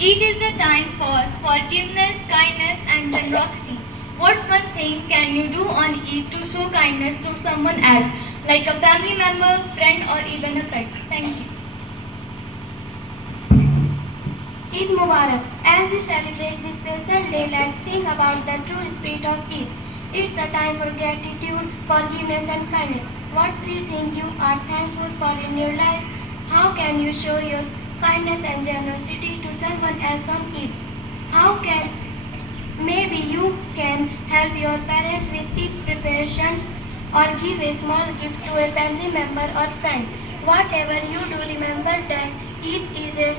Eid is the time for forgiveness, kindness, and generosity. What's one thing can you do on Eid to show kindness to someone else, like a family member, friend, or even a pet? Thank you. Eid Mubarak. As we celebrate this special day, let's think about the true spirit of Eid. It's a time for gratitude, forgiveness, and kindness. What three things you are thankful for in your life? How can you show your kindness and generosity to someone else on Eid? How can maybe you can help your parents with Eid preparation or give a small gift to a family member or friend. Whatever you do, remember that Eid is a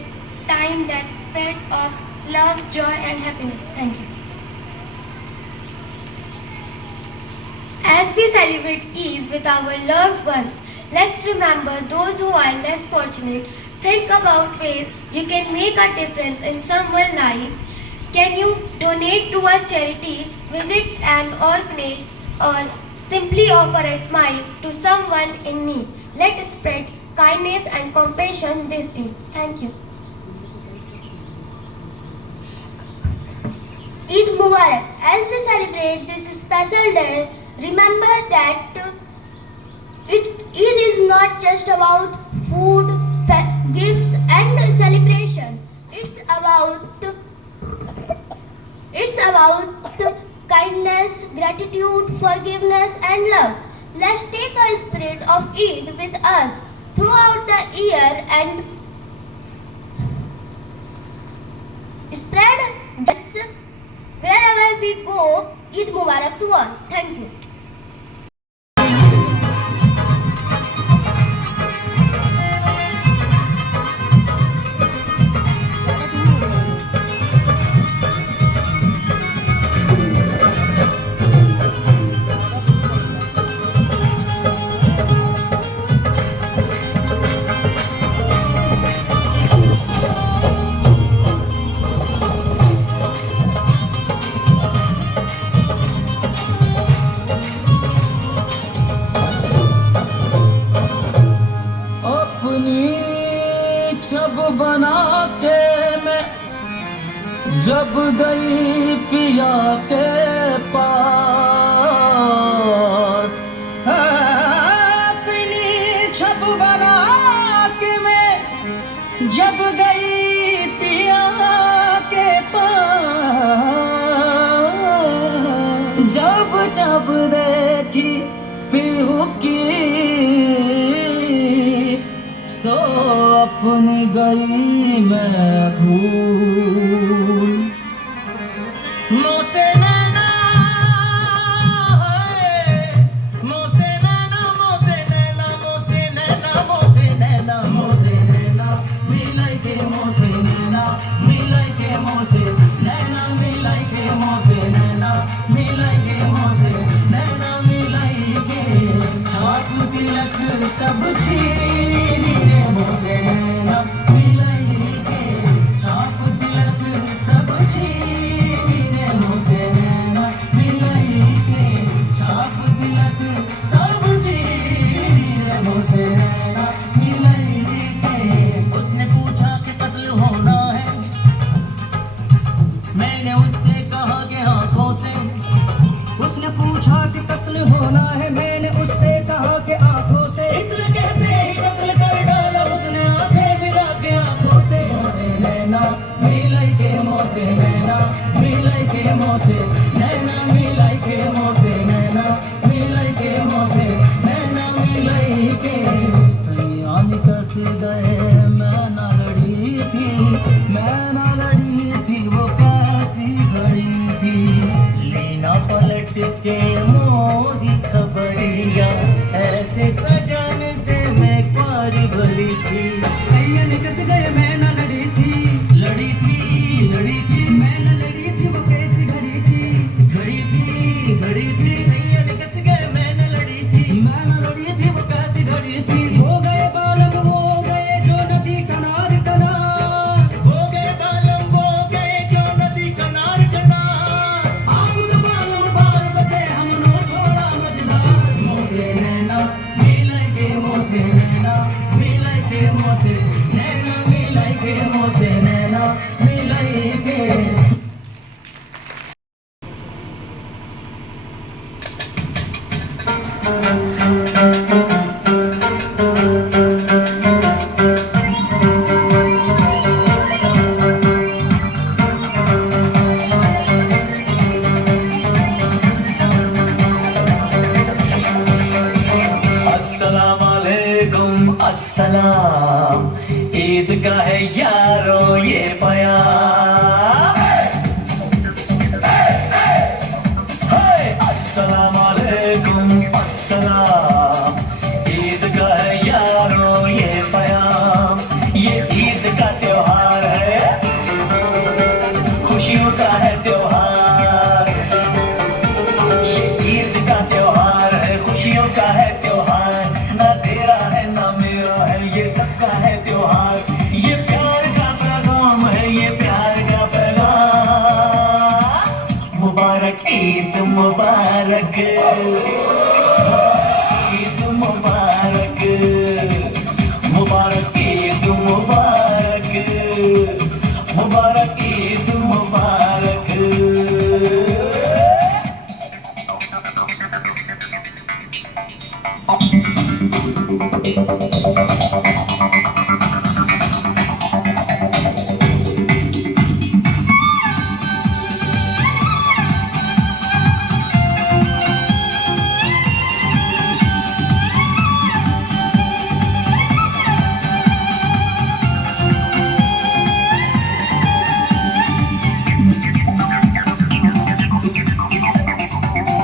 time that spread of love, joy, and happiness. Thank you. As we celebrate Eid with our loved ones, let's remember those who are less fortunate. Think about ways you can make a difference in someone's life. Can you donate to a charity, visit an orphanage, or simply offer a smile to someone in need? Let's spread kindness and compassion this Eid. Thank you. Eid Mubarak. As we celebrate this special day, remember that Eid is not just about food, gifts, and celebration. It's about kindness, gratitude, forgiveness, and love. Let's take the spirit of Eid with us throughout the year and spread just wherever we go. Eid Mubarak to all. Thank you. छब बना के मैं जब गई पिया के पास, अपनी छब बना के मैं जब गई पिया के पास, जब जब देखी पीहू की सो अपनी गई मैं भूल। मोसे नैना है, मोसे नैना, मोसे नैना, मोसे नैना, मोसे नैना, मोसे नैना मिलाई के मोसे नैना, मिलाई के मोसे नैना, मिलाई के मोसे नैना, मिलाई के मोसे नैना, मिलाई के छाप तिलक सब छीन मोसे नैना, मिलाई के छाप तिलक सब छीन मोसे नैना, मिलाई के छाप तिलक सब छीन मोसे नैना, मिलाई के। उसने पूछा कि कत्ल होना है, मैंने उससे कहा कि आंखों से। उसने पूछा कि कत्ल होना है, मैंने उससे कहा कि आंखों से। इत्र कहते ही कत्ल कर डाला उसने आंखें मिला के आंखों से। मोसे नैना मिलाई के मोसे नैना, मिलाई के मोसे नैना, मिलाई के मोसे नैना, मिलाई के मोसे नैना, मिलाई के। सैयान कस गए मैं ना लड़ी थी, मैं ना लड़ी थी, वो कैसी घड़ी थी। लेना पलट के मोरी खबरिया, ऐसे सजन से मैं पार भरी थी। सैयद कस गए मैं ना लड़ी थी, लड़ी थी, लड़ी थी, मैं ना लड़ी थी, वो कैसी घड़ी थी, घड़ी थी, घड़ी थी। सैयद कस गए मैं ना लड़ी थी, मैं ना लड़ी थी, वो कैसी घड़ी थी। हो गए बालम हो गए जो नदी किनार किनार, हो गए बालम हो गए जो नदी किनार किनार। आप तो बालम बार बसे हमनो छोड़ा मझधार। मोसे नैना मिलाई के मोसे नैना, मिलाई के मोसे नैना, मिलाई के मोसे नैना, मिलाई सलाम, ईद का है यारों ये बयान। हाय अस्सलाम वालेकुम अस्सलाम, ईद का है यारों ये बयान। ये ईद का त्योहार है, खुशियों का है त्योहार। ये ईद का त्योहार है, खुशियों का है त्योहार। ना तेरा है ना मेरा है, ये सबका है त्योहार। ये प्यार का पैगाम है, ये प्यार का पैगाम। मुबारक ईद मुबारक, ईद मुबारक, मुबारक ईद मुबारक, मुबारक ईद मुबारक।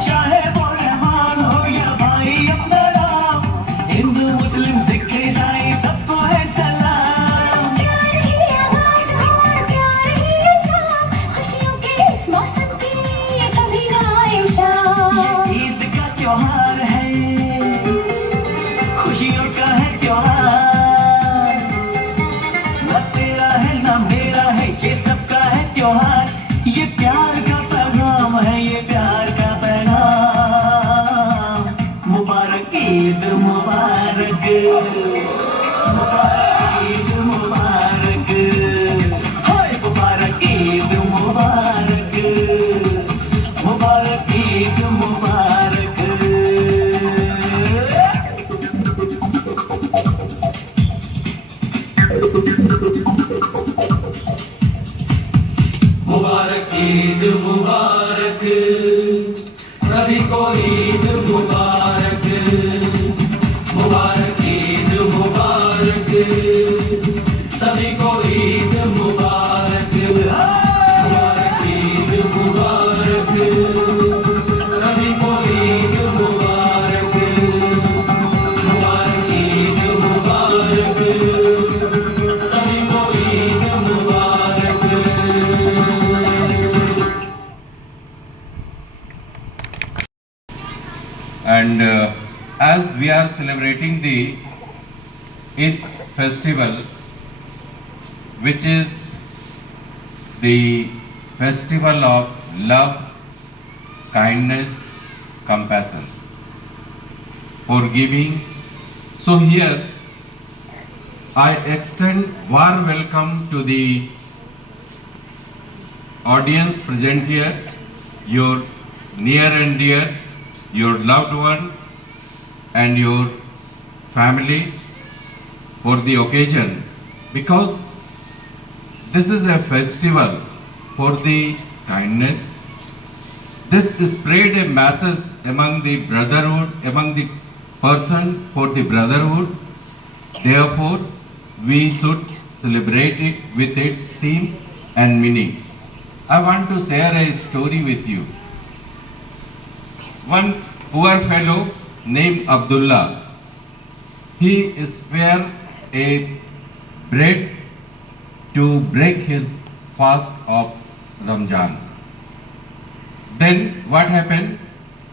चाहे वो रहमान हो या भाई अपना राम, हिंदू मुस्लिम सिख ईसाई सबको है सलाम। प्यार ही आवाज़ हो और प्यार ही ये जाम, खुशियों के इस मौसम की ये कभी ना आए शाम। ये ईद का त्योहार है, खुशियों का है त्योहार। ना तेरा है ना मेरा है, ये सबका है त्योहार। ये प्यार का पैगाम है, ये प्यार का पैगाम। मुबारक ईद मुबारक, मुबारक ईद मुबारक, हाय मुबारक ईद मुबारक, मुबारक ईद मुबारक। मुबारक ईद मुबारक, सभी को ईद मुबारक। मुबारक ईद मुबारक, सभी को ईद मुबारक। मुबारक ईद मुबारक, सभी को ईद मुबारक। मुबारक ईद मुबारक, सभी को ईद मुबारक। And as we are celebrating the Eid festival, which is the festival of love, kindness, compassion, forgiving, so here I extend warm welcome to the audience present here, your near and dear, your loved one and your family for the occasion, because this is a festival for the kindness. This spread a message among the brotherhood, among the person for the brotherhood. Therefore, we should celebrate it with its theme and meaning. I want to share a story with you. One poor fellow named Abdullah, he spared a bread to break his fast of Ramzan. Then what happened?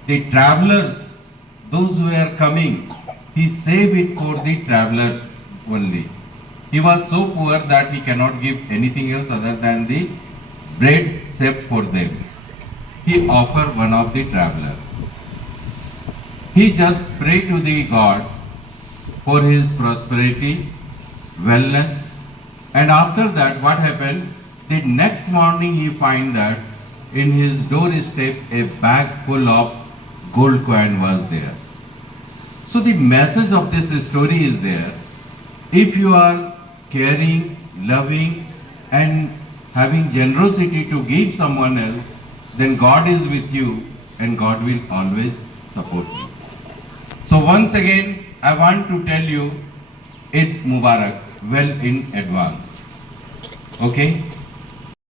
The travelers, those who were coming, he saved it for the travelers only. He was so poor that he cannot give anything else other than the bread saved for them. He offered one of the traveler. He just prayed to the God for his prosperity, wellness, and after that what happened? The next morning he find that in his doorstep a bag full of gold coin was there. So the message of this story is there. If you are caring, loving and having generosity to give someone else, then God is with you and God will always support you. So once again, I want to tell you Eid Mubarak. well in advance. Okay?